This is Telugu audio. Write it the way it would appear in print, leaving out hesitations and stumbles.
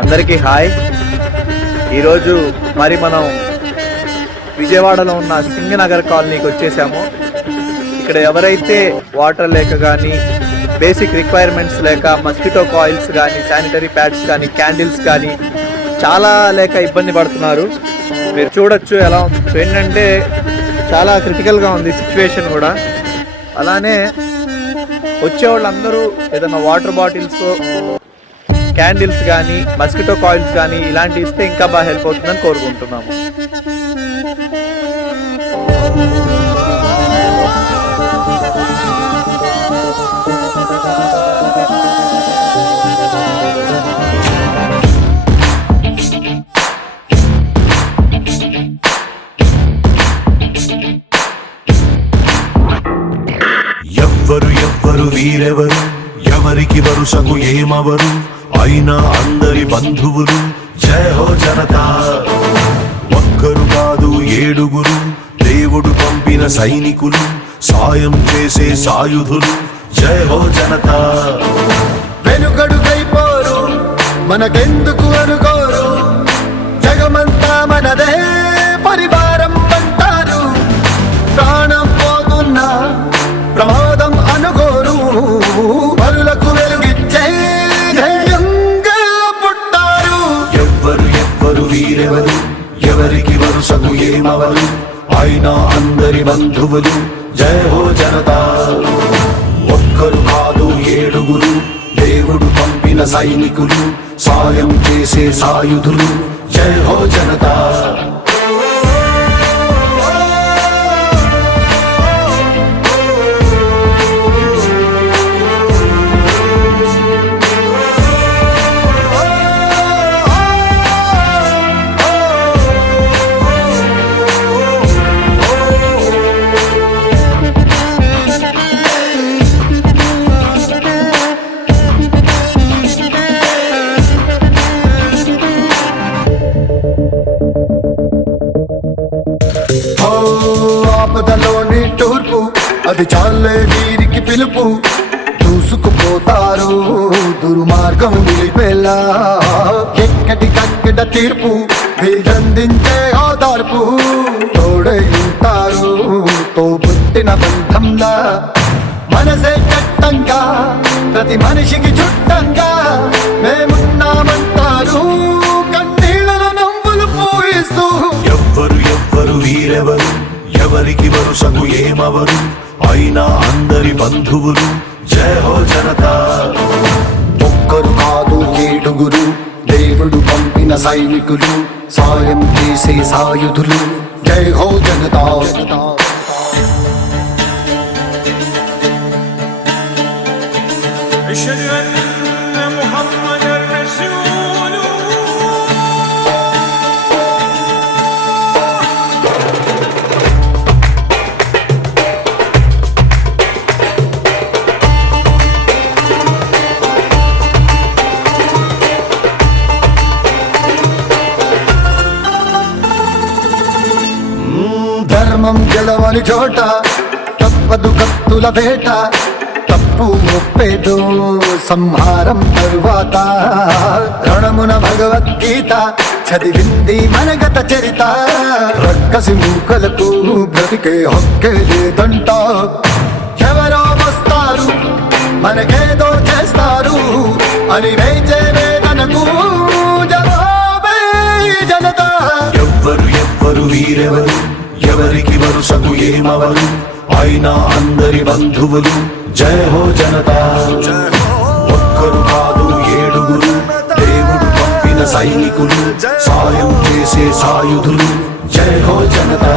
అందరికీ హాయ్. ఈరోజు మరి మనం విజయవాడలో ఉన్న సింగనగర్ కాలనీకి వచ్చేసాము. ఇక్కడ ఎవరైతే వాటర్ లేక కానీ, బేసిక్ రిక్వైర్మెంట్స్ లేక, మస్కిటో కాయిల్స్ కానీ, శానిటరీ ప్యాడ్స్ కానీ, క్యాండిల్స్ కానీ చాలా లేక ఇబ్బంది పడుతున్నారు. మీరు చూడొచ్చు ఎలా ఏంటంటే చాలా క్రిటికల్గా ఉంది సిచ్యువేషన్ కూడా. అలానే వచ్చేవాళ్ళందరూ ఏదైనా వాటర్ బాటిల్స్, క్యాండిల్స్ కానీ, మస్కిటో కాయిల్స్ కానీ ఇలాంటివి ఇస్తే ఇంకా బాగా హెల్ప్ అవుతుందని కోరుకుంటున్నాము. ఎవ్వరు వీరెవరు, ఎవరికి వరుసకు ఏమవరు, అయినా అందరి బంధువులు. జయ హో జనతా. ఒక్కరు కాదు ఏడుగురు, దేవుడు పంపిన సైనికులు, సాయం చేసే సాయుధులు. జయ హో జనతా. వెనుకడుకైపోరు, మనకెందుకు అనుకోరు, జగమంతా మనదే పరివారం అంటారు. ప్రాణం పోతున్నా ప్రమాదం అనుకోరు, పరులకు వెలుగిచ్చే ధైర్యంగా పుట్టారు. ఎవ్వరు వీరెవరు, ఎవరికి వరుసకు ఏమవరు, అయినా అందరి బంధువులు. జయ హో జనతా. ఒక్కరు కాదు ఏడుగురు, దేవుడు పంపిన సైనికులు, సాయం చేసే సాయుధులు. జయ హో జనతా. ఆపదలోని తూర్పు, అది చాలే వీరికి పిలుపు. దూసుకుపోతారు దుర్మార్గం నిలిపేలా, ఎక్కడికక్కడ తీర్పు వీరందించే ఓదార్పు. తోడై ఉంటారు తోబుట్టిన బంధంలా, మనసే చట్టంగా ప్రతి మనిషికి చుట్టంగా. మేమున్నామంటారు కన్నీళ్ళ నవ్వులు పూయిస్తూ. ఎవ్వరు వీరెవరు, ఎవరికి వరుసకు ఏమవరు, అయినా అందరి బంధువులు. జయ హో జనతా. ఒక్కరు కాదు ఏడుగురు, దేవుడు పంపిన సైనికులు, సాయం చేసే సాయుధులు. జై హో జనతా. أشهد أن محمدًا رسول الله. ధర్మం గెలవని చోట తప్పదు కత్తుల వేట. తప్పు ఒప్పేదో సంహారం తరువాత, రణమున భగవద్గీత చదివింది మనగత చరిత. రక్కసి మూకలకు బ్రతికే హక్కే లేదంట. ఎవరో వస్తారు మనకేదో చేస్తారు అని వేచే వేదనకు జవాబే జనతా. ఎవ్వరు వీరెవరు, ఎవరికి వరుసకు ఏమవరు, అయినా అందరి బంధువులు. జయ హో జనతా. ఒక్కరు కాదు ఏడుగురు, దేవుడు పంపిన సైనికులు, సాయం చేసే సాయుధులు. జయ హో జనతా.